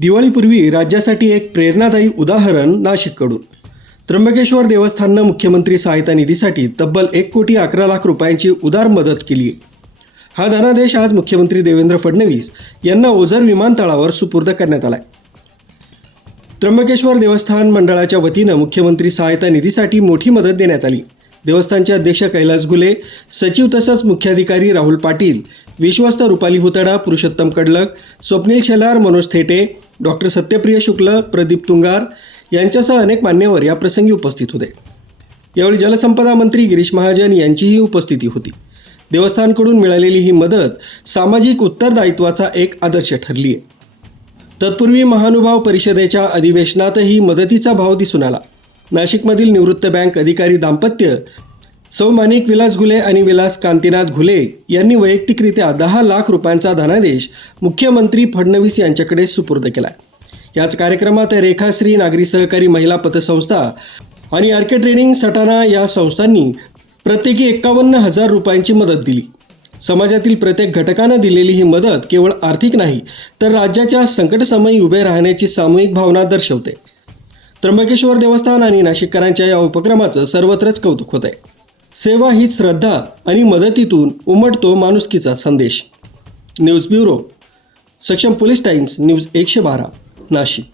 दिवाळीपूर्वी राज्यासाठी एक प्रेरणादायी उदाहरण नाशिककडून. त्र्यंबकेश्वर देवस्थाननं मुख्यमंत्री सहायता निधीसाठी तब्बल एक कोटी अकरा लाख रुपयांची उदार मदत केली आहे हा धनादेश आज मुख्यमंत्री देवेंद्र फडणवीस यांना ओझर विमानतळावर सुपूर्द करण्यात आलाय. त्र्यंबकेश्वर देवस्थान मंडळाच्या वतीनं मुख्यमंत्री सहायता निधीसाठी मोठी मदत देण्यात आली. देवस्थानचे अध्यक्ष कैलास गुले सचिव तसंच मुख्याधिकारी राहुल पाटील विश्वस्त रुपाली हुतडा पुरुषोत्तम कडलक स्वप्नील शेलार मनोज थेटे डॉक्टर सत्यप्रिय शुक्ल प्रदीप तुंगार यांच्यासह अनेक मान्यवर या प्रसंगी उपस्थित होते. यावेळी जलसंपदा मंत्री गिरीश महाजन यांचीही उपस्थिती होती. देवस्थानकडून मिळालेली ही मदत सामाजिक उत्तरदायित्वाचा एक आदर्श ठरली आहे. तत्पूर्वी महानुभाव परिषदेच्या अधिवेशनातही मदतीचा भाव दिसून आला. नाशिकमधील निवृत्त बँक अधिकारी दाम्पत्य सौ माणिक विलास घुले आणि विलास कांतीनाथ घुले यांनी वैयक्तिकरित्या दहा लाख रुपयांचा धनादेश मुख्यमंत्री फडणवीस यांच्याकडे सुपूर्द केला. याच कार्यक्रमात रेखाश्री नागरी सहकारी महिला पतसंस्था आणि आर्के ट्रेनिंग सटाणा या संस्थांनी प्रत्येकी एक्कावन्न हजार रुपयांची मदत दिली. समाजातील प्रत्येक घटकानं दिलेली ही मदत केवळ आर्थिक नाही तर राज्याच्या संकटसमयी उभे राहण्याची सामूहिक भावना दर्शवते. त्र्यंबकेश्वर देवस्थान आणि नाशिककरांच्या या उपक्रमाचं सर्वत्रच कौतुक होत आहे सेवा ही श्रद्धा आणि मदतीतून उमटतो माणुसकीचा संदेश. News bureau Saksham police Times news एकशे बारा नाशिक.